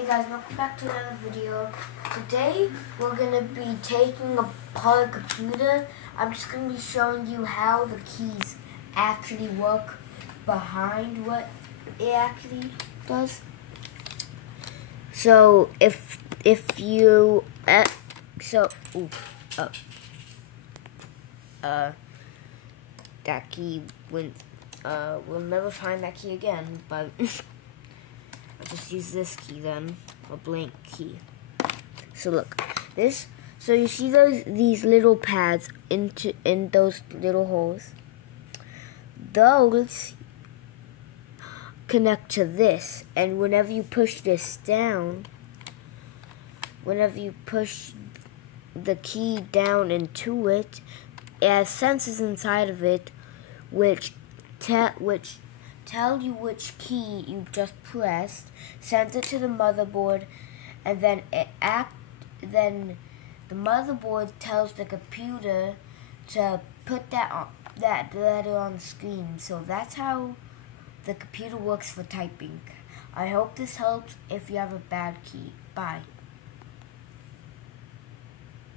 Hey guys, welcome back to another video. Today we're going to be taking apart a computer. I'm just going to be showing you how the keys actually work behind what it actually does. So if you that key went we'll never find that key again, but I'll just use this key then, a blank key. So look, this. So you see these little pads in those little holes. Those connect to this, and whenever you push this down, whenever you push the key down into it, it has sensors inside of it, which tell you which key you just pressed, sends it to the motherboard, and then then the motherboard tells the computer to put that letter on the screen. So that's how the computer works for typing. I hope this helps if you have a bad key. Bye.